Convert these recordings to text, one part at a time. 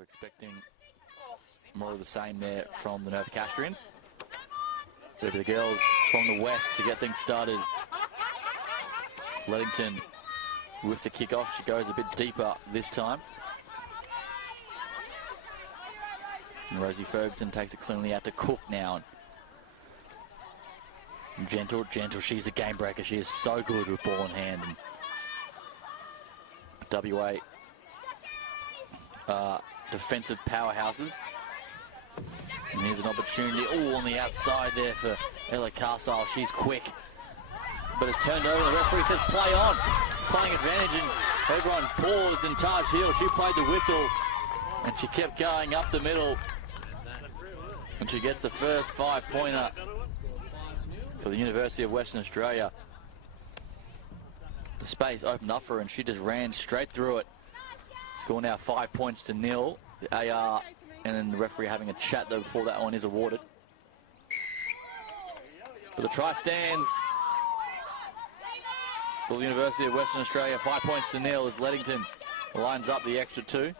So expecting more of the same there from the Novocastrians. It'll be the girls from the west to get things started. Leddington with the kickoff. She goes a bit deeper this time. And Rosie Ferguson takes it cleanly out to Cook now. And Gentle, she's a game breaker. She is so good with ball in hand. And WA defensive powerhouses. And here's an opportunity. Oh, on the outside there for Ella Carsall. She's quick. But it's turned over. The referee says play on. Playing advantage, and everyone paused, and Taj Hill, she played the whistle. And she kept going up the middle. And she gets the first 5-pointer for the University of Western Australia. The space opened up for her, and she just ran straight through it. Score now 5 points to nil. The AR and then the referee having a chat though before that one is awarded. But the try stands for the University of Western Australia. 5 points to nil as Leddington lines up the extra 2.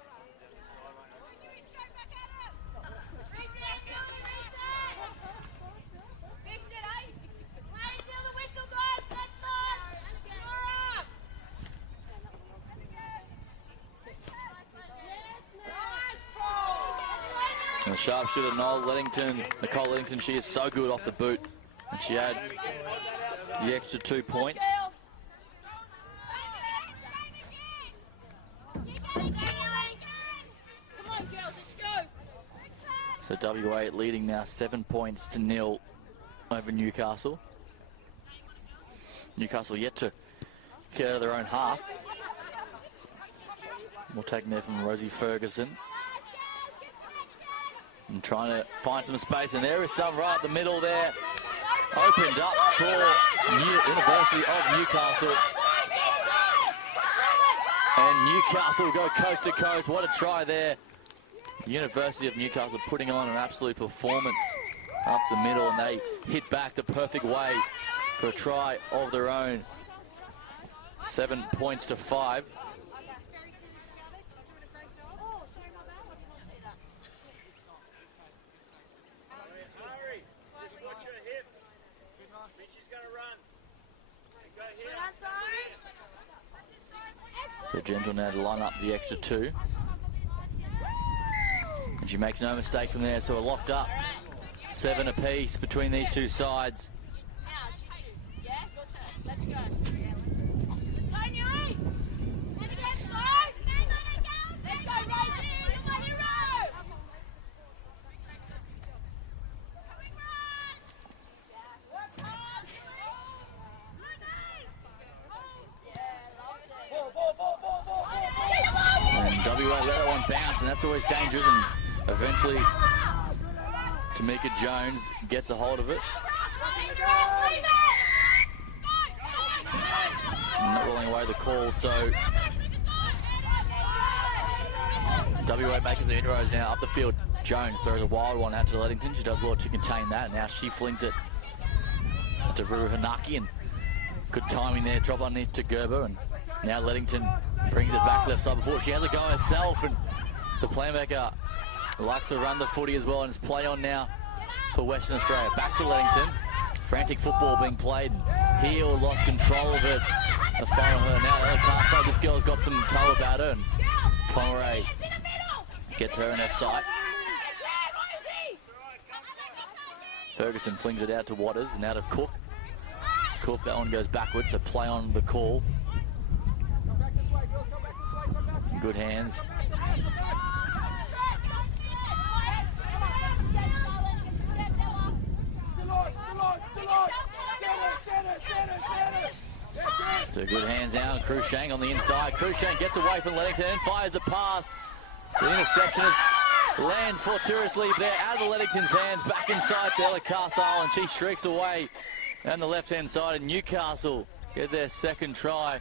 And the sharpshooter Nicole Leddington, she is so good off the boot. And she adds the extra 2 points. So WA leading now 7 points to nil over Newcastle. Newcastle yet to get out of their own half. We'll take there from Rosie Ferguson. And trying to find some space, and there is some right up the middle there. Opened up for University of Newcastle. And Newcastle go coast to coast. What a try there. University of Newcastle putting on an absolute performance up the middle, and they hit back the perfect way for a try of their own. 7 points to 5. So Gentle now to line up the extra 2. And she makes no mistake from there, so we're locked up. 7 apiece between these two sides. WA let that one bounce, and that's always dangerous, and eventually Tamika Jones gets a hold of it. And not rolling away the call, so WA making some inroads now up the field. Jones throws a wild one out to Leddington. She does well to contain that, and now she flings it to Ruru Hanaki, and good timing there, drop underneath to Gerber, and now Leddington brings it back left side before she has a go herself, and the playmaker likes to run the footy as well, and it's play on now for Western Australia. Back to Leddington. Frantic football being played. Heel lost control of it. The final her now. Ella Carsall, this girl's got some toe about her, and Pomeray gets her in her sight. Ferguson flings it out to Waters and out of Cook. Cook, that one goes backwards, so play on the call. Good hands. So good hands now. Cruikshank on the inside. Cruikshank gets away from Leddington and fires the pass. The interception lands fortuitously there out of the Leddington's hands. Back inside to Ella Carsall, and she streaks away down the left-hand side. And Newcastle get their second try.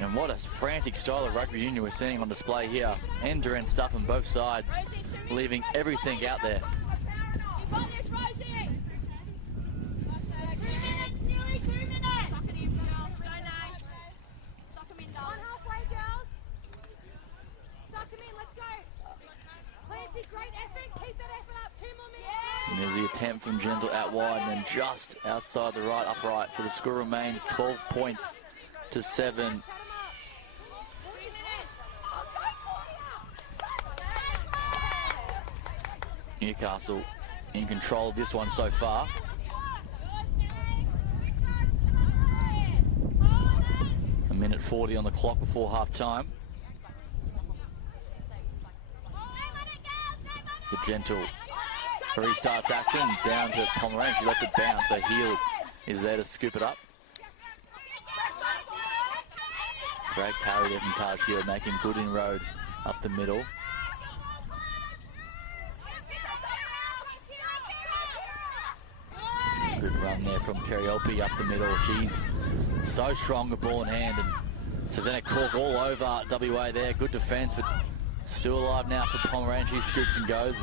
And what a frantic style of rugby union we're seeing on display here. End-to-end stuff on both sides, leaving everything out there. attempt from Gentle out wide and then just outside the right upright. So the score remains 12 points to 7. Newcastle in control of this one so far. A minute 40 on the clock before half time. The Gentle restarts action down to Pomerantz. He left it bounce, so Heel is there to scoop it up. Great carry there from Taj Heel, making good inroads up the middle. Good run there from Kariopi up the middle. She's so strong with ball in hand, and Susanna Cork all over WA there. Good defence, but still alive now for Pomerantz. She scoops and goes.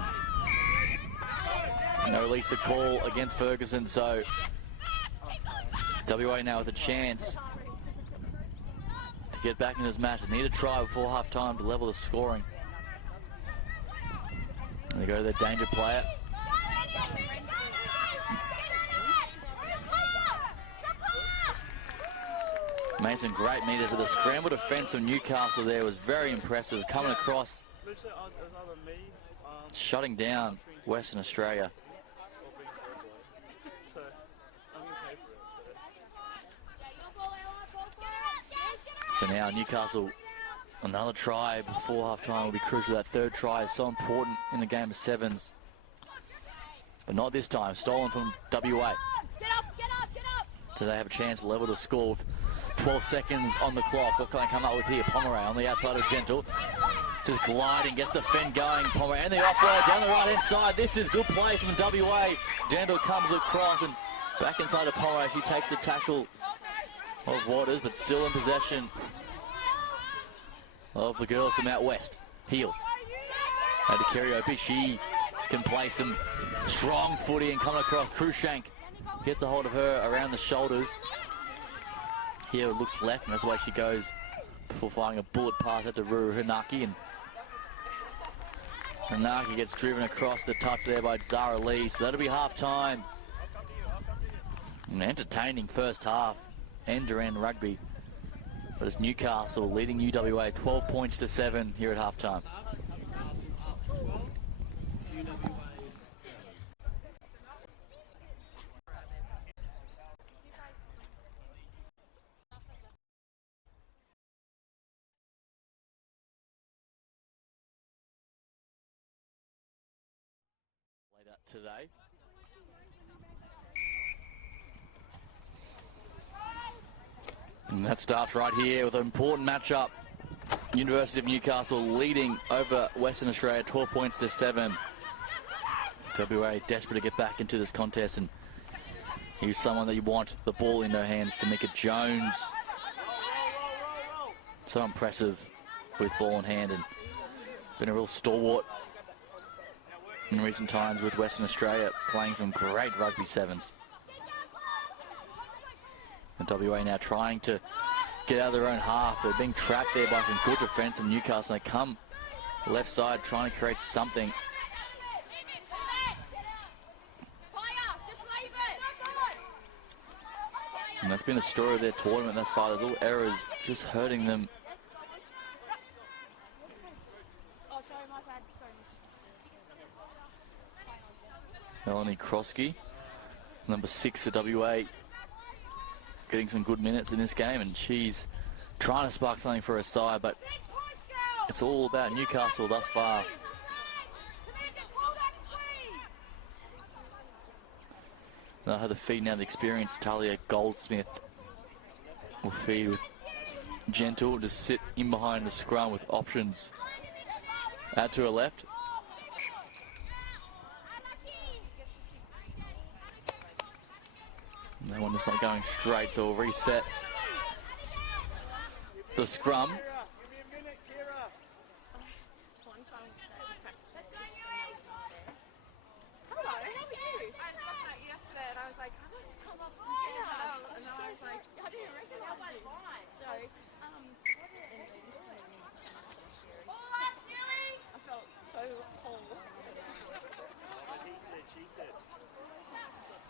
And they release the call against Ferguson, so WA now with a chance to get back in this match. They need a try before half time to level the scoring. And they go to their danger player. Made some great meters, but the scramble defence of Newcastle there was very impressive. Coming across, shutting down Western Australia. So now Newcastle, another try before half time will be crucial. That third try is so important in the game of sevens. But not this time, stolen from WA. So they have a chance to level the score with 12 seconds on the clock. What can they come up with here? Pomerantz on the outside of Gentle. Just gliding, gets the fend going. Pomerantz and the offload down the right hand side. This is good play from WA. Gentle comes across and back inside of Pomerantz. She takes the tackle of Waters, but still in possession of the girls from out west. Heel. Had to Kariopi. She can play some strong footy and coming across. Cruikshank gets a hold of her around the shoulders. Here it looks left, and that's the way she goes before firing a bullet pass out to Ruru Hanaki. And Hanaki gets driven across the touch there by Zara Lee. So that'll be half time. An entertaining first half, end-to-end rugby. But it's Newcastle leading UWA 12 points to 7 here at half time. Today. And that starts right here with an important matchup. University of Newcastle leading over Western Australia 12 points to 7. WA desperate to get back into this contest, and here's someone that you want the ball in their hands. Tamika Jones. So impressive with ball in hand and been a real stalwart in recent times with Western Australia, playing some great rugby sevens. And WA now trying to get out of their own half. They're being trapped there by some good defence from Newcastle. They come left side trying to create something. And that's been the story of their tournament thus far. There's little errors just hurting them. Melanie Krosky, number 6 for WA, getting some good minutes in this game, and she's trying to spark something for her side, but it's all about Newcastle thus far. They'll have the feed now, the experienced Talia Goldsmith will feed with Gentle to sit in behind the scrum with options. Out to her left. That one is not going straight, so we'll reset the scrum.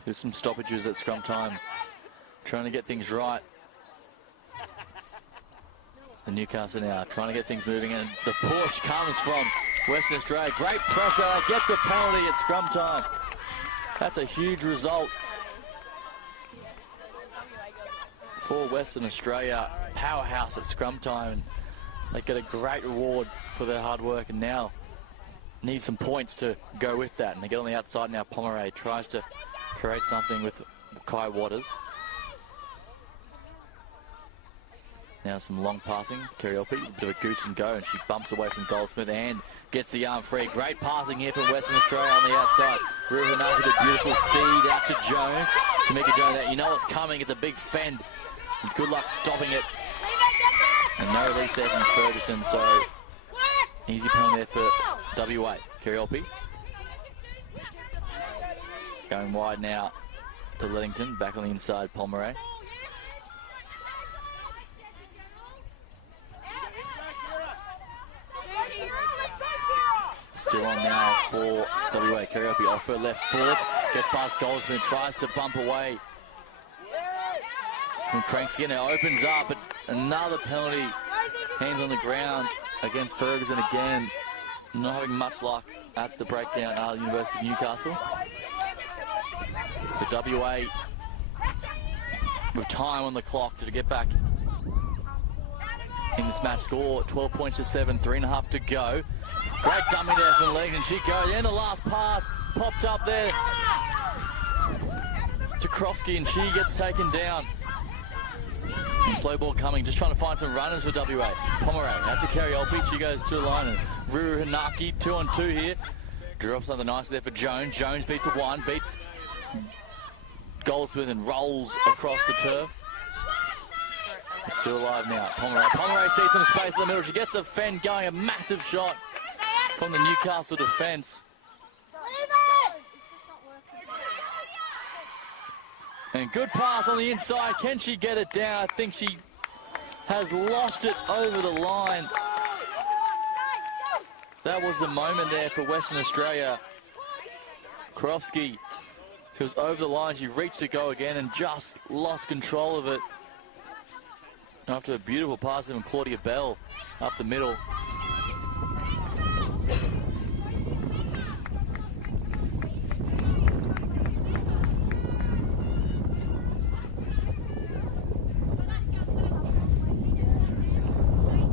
There's some stoppages at scrum time. Trying to get things right. And Newcastle now trying to get things moving, and the push comes from Western Australia. Great pressure, get the penalty at scrum time. That's a huge result for Western Australia. Powerhouse at scrum time. They get a great reward for their hard work, and now need some points to go with that. And they get on the outside now. Pomeray tries to create something with Kai Waters. Now some long passing. Kerriopi, a bit of a goose and go, and she bumps away from Goldsmith and gets the arm free. Great passing here from Western Australia on the outside. Ruhanaki with a beautiful seed out to Jones. Tamika Jones, you know what's coming. It's a big fend. Good luck stopping it. And no release there from Ferguson, so easy penalty there for WA. Kerriopi going wide now to Leddington. Back on the inside, Pomeray. Still on now for WA. Kerriopi off her left foot. Gets past Goldsmith, tries to bump away from Crankskin. It opens up, but another penalty. Hands on the ground against Ferguson again. Not having much luck at the breakdown at University of Newcastle. So WA with time on the clock to get back in this match score. 12 points to 7, 3.5 to go. Great dummy there from Leddington. She goes in. The last pass popped up there to Krosky, and she gets taken down. And slow ball coming, just trying to find some runners for WA. Pomeray out to Kerriopi. She goes to the line, and Ruhanaki 2-on-2 here. Drew up something nice there for Jones. Jones beats a one, beats Goldsmith and rolls across the turf. Still alive now. Pomeray sees some space in the middle. She gets the fend going. A massive shot from the Newcastle defence. And good pass on the inside. Can she get it down? I think she has lost it over the line. That was the moment there for Western Australia. Krofsky, she was over the line. She reached to go again and just lost control of it. After a beautiful pass from Claudia Bell up the middle.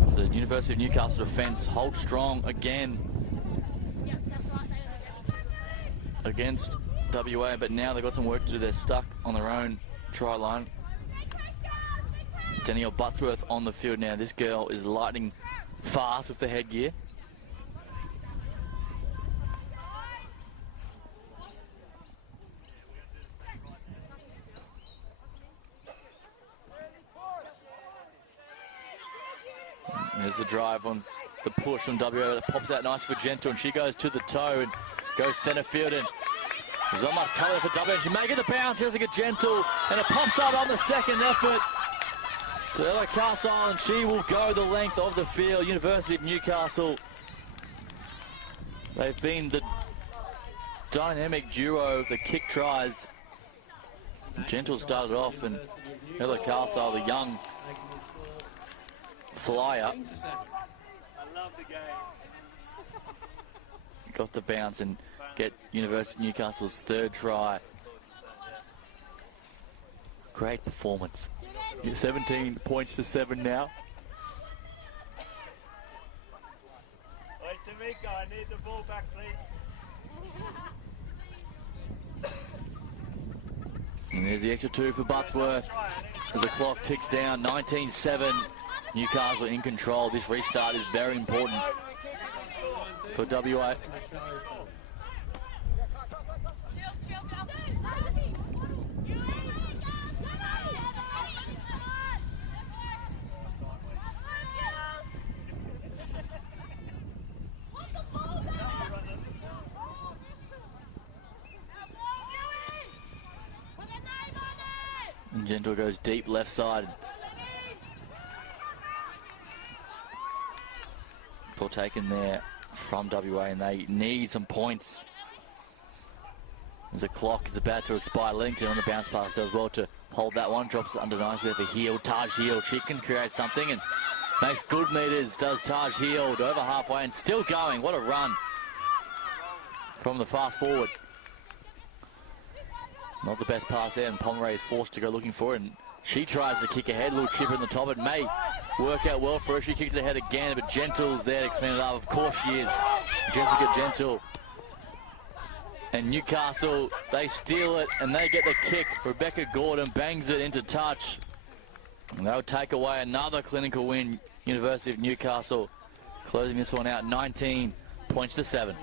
So the University of Newcastle defence holds strong again against WA, but now they've got some work to do. They're stuck on their own try line. Danielle Buttsworth on the field now. This girl is lightning fast with the headgear. There's the drive on the push from WA that pops out nice for Gentle, and she goes to the toe and goes centre field, and there's almost cover for WA. She may get the bounce, she doesn't get Gentle, and it pops up on the second effort to Ella Castle, and she will go the length of the field. University of Newcastle, they've been the dynamic duo of the kick tries. Gentle started off, and Ella Castle, the young flyer, I love the game. Got the bounce and get University of Newcastle's third try. Great performance. 17 points to 7 now. Wait, Tamika, I need the ball back, please. And there's the extra 2 for Buttsworth as the clock ticks down. 19-7. Newcastle in control. This restart is very important for WA. And Gentle goes deep left side. Ball taken there from WA, and they need some points. As the clock is about to expire, Leddington on the bounce pass does well to hold that one. Drops it under nice there for Heald. Taj Heald, she can create something and makes good meters, does Taj Heald, over halfway and still going. What a run from the fast forward. Not the best pass there, and Pomeroy is forced to go looking for it, and she tries to kick ahead. A little chipper in the top. It may work out well for her. She kicks ahead again, but Gentle's there to clean it up. Of course she is. Jessica Gentle. And Newcastle, they steal it and they get the kick. Rebecca Gordon bangs it into touch. And they'll take away another clinical win. University of Newcastle closing this one out 19 points to 7.